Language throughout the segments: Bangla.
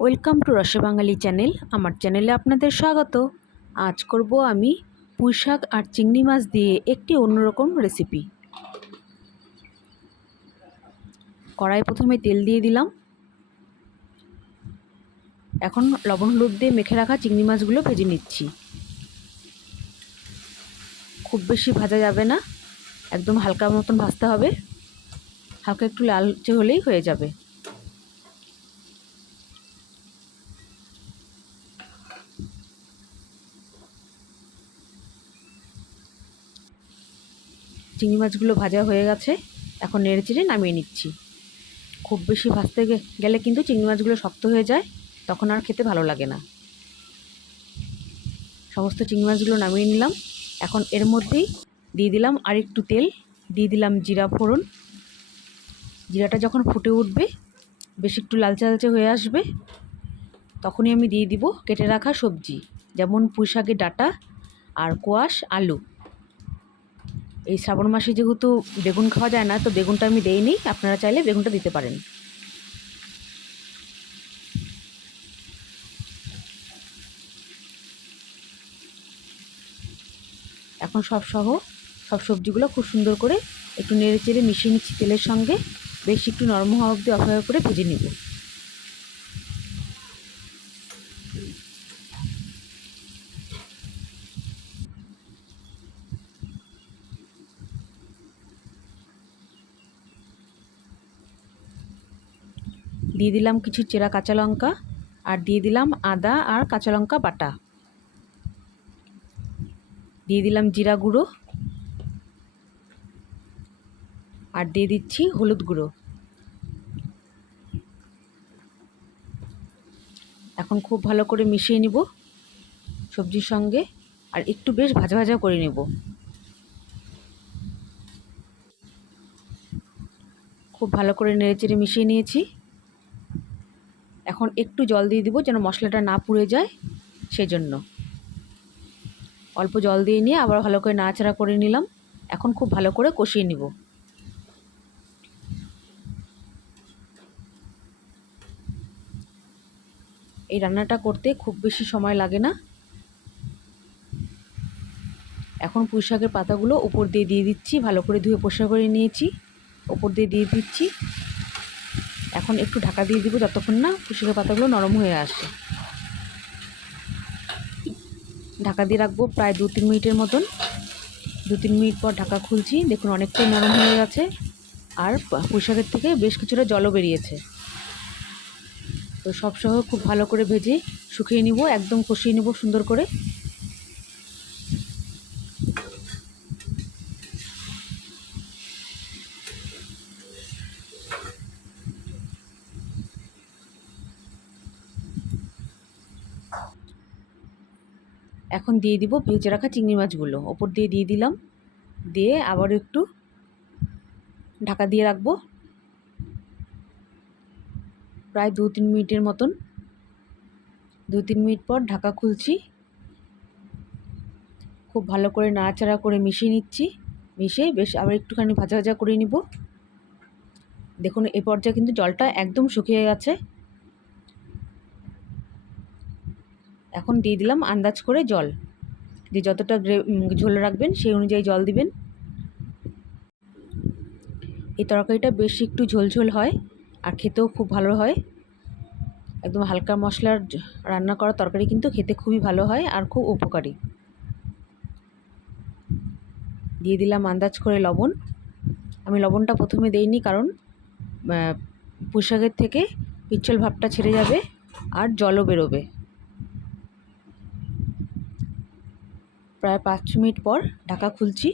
ওয়েলকাম টু রসে বাঙালি চ্যানেল। আমার চ্যানেলে আপনাদের স্বাগত। আজ করব আমি পুঁই শাক আর চিংড়ি মাছ দিয়ে একটি অন্যরকম রেসিপি। কড়াই প্রথমে তেল দিয়ে দিলাম। এখন লবণ হলুদ দিয়ে মেখে রাখা চিংড়ি মাছগুলো ভেজে নিচ্ছি। খুব বেশি ভাজা যাবে না, একদম হালকা মতন ভাজতে হবে। হালকা একটু লালচে হলেই হয়ে যাবে। চিংড়ি মাছগুলো ভাজা হয়ে গেছে, এখন নেড়ে চেড়ে নামিয়ে নিচ্ছি। খুব বেশি ভাজতে গেলে কিন্তু চিংড়ি মাছগুলো শক্ত হয়ে যায়, তখন আর খেতে ভালো লাগে না। সমস্ত চিংড়ি মাছগুলো নামিয়ে নিলাম। এখন এর মধ্যেই দিয়ে দিলাম আর একটু তেল, দিয়ে দিলাম জিরা ফোড়ন। জিরাটা যখন ফুটে উঠবে, বেশ একটু লালচে লালচে হয়ে আসবে, তখনই আমি দিয়ে দিব কেটে রাখা সবজি, যেমন পুঁই শাকের ডাঁটা আর কোয়াশ, আলু। এই শ্রাবণ মাসে যেহেতু বেগুন খাওয়া যায় না, তো বেগুনটা আমি দেইনি, আপনারা চাইলে বেগুনটা দিতে পারেন। এখন সব সবজিগুলো খুব সুন্দর করে একটু নেড়ে চেড়ে মিশিয়ে নিচ্ছি তেলের সঙ্গে। বেশ একটু নরম হওয়া অবধি অপেক্ষা করে ভেজে নিব। দিয়ে দিলাম কিছু চেরা কাঁচা লঙ্কা, আর দিয়ে দিলাম আদা আর কাঁচা লঙ্কা বাটা। দিয়ে দিলাম জিরা গুঁড়ো, আর দিয়ে দিচ্ছি হলুদ গুঁড়ো। এখন খুব ভালো করে মিশিয়ে নিব সবজির সঙ্গে, আর একটু বেশ ভাজা ভাজা করে নেব। খুব ভালো করে নেড়েচেড়ে মিশিয়ে নিয়েছি। এখন একটু জল দিয়ে দিব, যেন মশলাটা না পুড়ে যায়, সেজন্য অল্প জল দিয়ে নিয়ে আবার ভালো করে নাড়াচাড়া করে নিলাম। এখন খুব ভালো করে কষিয়ে নিব। এই রান্নাটা করতে খুব বেশি সময় লাগে না। এখন পুঁই শাকের পাতাগুলো উপর দিয়ে দিচ্ছি, ভালো করে ধুয়ে পরিষ্কার করে নিয়েছি, উপর দিয়ে দিচ্ছি। এখন একটু ঢাকা দিয়ে দিব যতক্ষণ না পুঁই শাকের পাতাগুলো নরম হয়ে আসে। ঢাকা দিয়ে রাখবো প্রায় 2-3 মিনিটের মতন। 2-3 মিনিট পর ঢাকা খুলছি, দেখুন অনেকটাই নরম হয়ে গেছে, আর পুঁই শাকের থেকে বেশ কিছুটা জলও বেরিয়েছে। তো সহ খুব ভালো করে ভেজে শুকিয়ে নিব, একদম কষিয়ে নেব সুন্দর করে। এখন দিয়ে দিব ভেজে রাখা চিংড়ি মাছগুলো, ওপর দিয়ে দিলাম। দিয়ে আবার একটু ঢাকা দিয়ে রাখবো প্রায় 2-3 মিনিটের মতন। 2-3 মিনিট পর ঢাকা খুলছি, খুব ভালো করে নাড়াচাড়া করে মিশিয়ে নিচ্ছি। মিশিয়ে বেশ আবার একটুখানি ভাজা ভাজা করে নিব। দেখুন এই পর্যায়ে কিন্তু জলটা একদম শুকিয়ে গেছে। এখন দিয়ে দিলাম আন্দাজ করে জল, যে যতটা ঝোল রাখবেন সেই অনুযায়ী জল দিবেন। এই তরকারিটা বেশ একটু ঝোলঝোল হয়, আর খেতেও খুব ভালো হয়। একদম হালকা মশলার রান্না করা তরকারি কিন্তু খেতে খুবই ভালো হয় আর খুব উপকারী। দিয়ে দিলাম আন্দাজ করে লবণ। আমি লবণটা প্রথমে দেইনি, কারণ পুঁই শাকের থেকে পিচ্ছল ভাবটা ছেড়ে যাবে আর জলও বেরোবে। প্রায় 5 মিনিট পর ঢাকা খুলছি।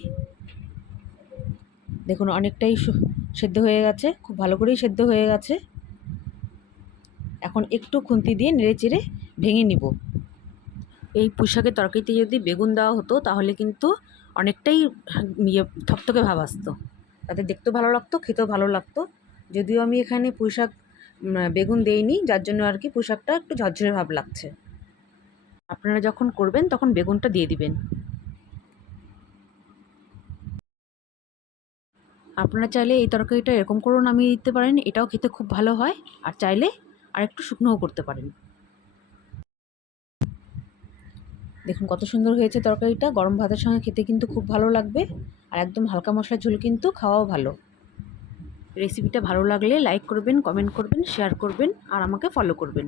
দেখুন অনেকটাই সেদ্ধ হয়ে গেছে, খুব ভালো করেই সেদ্ধ হয়ে গেছে। এখন একটু খুন্তি দিয়ে নেড়ে চেড়ে ভেঙে নিব। এই পুঁই শাকের তরকারিতে যদি বেগুন দেওয়া হতো, তাহলে কিন্তু অনেকটাই থকথকে ভাব আসতো, তাতে দেখতেও ভালো লাগতো, খেতেও ভালো লাগতো। যদিও আমি এখানে পুঁই শাক বেগুন দেইনি, যার জন্য আর কি পুঁই শাকটা একটু ঝরঝরে ভাব লাগছে। আপনারা যখন করবেন তখন বেগুনটা দিয়ে দিবেন। আপনারা চাইলে এই তরকারিটা এরকম করেও নামিয়ে দিতে পারেন, এটাও খেতে খুব ভালো হয়। আর চাইলে আর একটু শুকনোও করতে পারেন। দেখুন কত সুন্দর হয়েছে তরকারিটা, গরম ভাতের সঙ্গে খেতে কিন্তু খুব ভালো লাগবে, আর একদম হালকা মশলার ঝোল কিন্তু খাওয়াও ভালো। রেসিপিটা ভালো লাগলে লাইক করবেন, কমেন্ট করবেন, শেয়ার করবেন আর আমাকে ফলো করবেন।